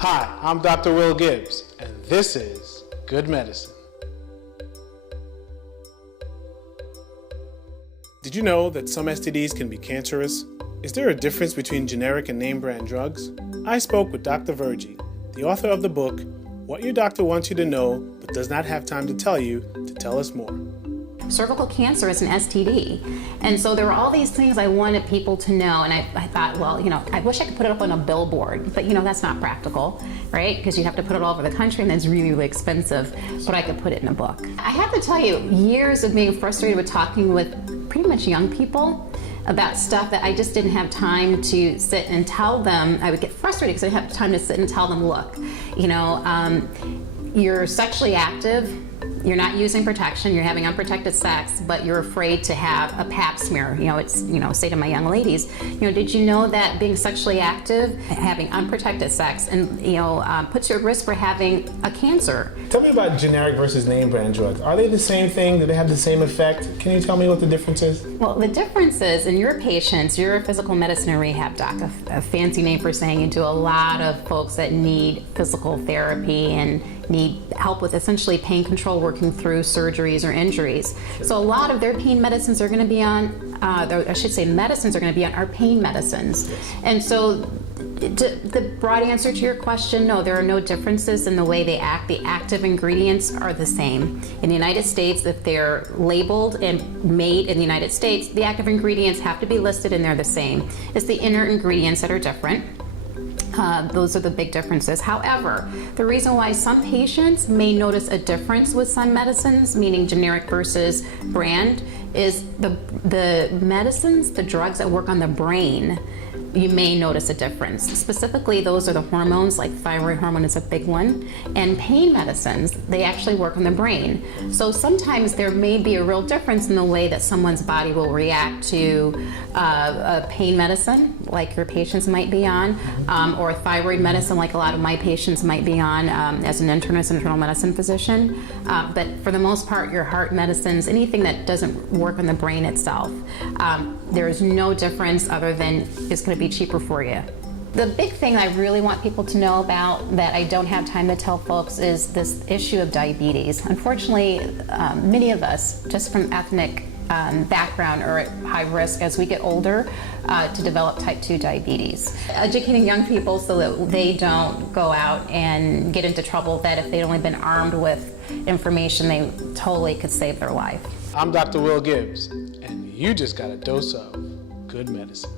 Hi, I'm Dr. Will Gibbs, and this is Good Medicine. Did you know that some STDs can be cancerous? Is there a difference between generic and name brand drugs? I spoke with Dr. Virgie, the author of the book, What Your Doctor Wants You to Know But Does Not Have Time to Tell You, to tell us more. Cervical cancer is an STD. And so there were all these things I wanted people to know, and I thought, well, I wish I could put it up on a billboard, but that's not practical, right? Because you have to put it all over the country, and that's really, really expensive, but I could put it in a book. I have to tell you, years of being frustrated with talking with pretty much young people about stuff that I just didn't have time to sit and tell them. I would get frustrated because I didn't have time to sit and tell them, look, you're sexually active, you're not using protection, you're having unprotected sex, but you're afraid to have a pap smear. Say to my young ladies, did you know that being sexually active, having unprotected sex, and puts you at risk for having a cancer? Tell me about generic versus name brand drugs. Are they the same thing? Do they have the same effect? Can you tell me what the difference is? Well, the difference is in your patients, you're a physical medicine and rehab doc, a fancy name for saying you do a lot of folks that need physical therapy and need help with essentially pain control working through surgeries or injuries. So a lot of their pain medicines are going to be on, medicines are going to be on our pain medicines. Yes. And so the broad answer to your question, no, there are no differences in the way they act. The active ingredients are the same. In the United States, if they're labeled and made in the United States, the active ingredients have to be listed and they're the same. It's the inert ingredients that are different. Those are the big differences. However, the reason why some patients may notice a difference with some medicines, meaning generic versus brand, is the medicines, the drugs that work on the brain, you may notice a difference. Specifically, those are the hormones, like thyroid hormone is a big one, and pain medicines, they actually work on the brain. So sometimes there may be a real difference in the way that someone's body will react to a pain medicine, like your patients might be on, or a thyroid medicine, like a lot of my patients might be on as an internist, internal medicine physician. But for the most part, your heart medicines, anything that doesn't work on the brain itself, there is no difference other than it's going to be cheaper for you. The big thing I really want people to know about that I don't have time to tell folks is this issue of diabetes. Unfortunately, many of us, just from ethnic background, are at high risk as we get older to develop type 2 diabetes. Educating young people so that they don't go out and get into trouble, that if they'd only been armed with information, they totally could save their life. I'm Dr. Will Gibbs, and you just got a dose of good medicine.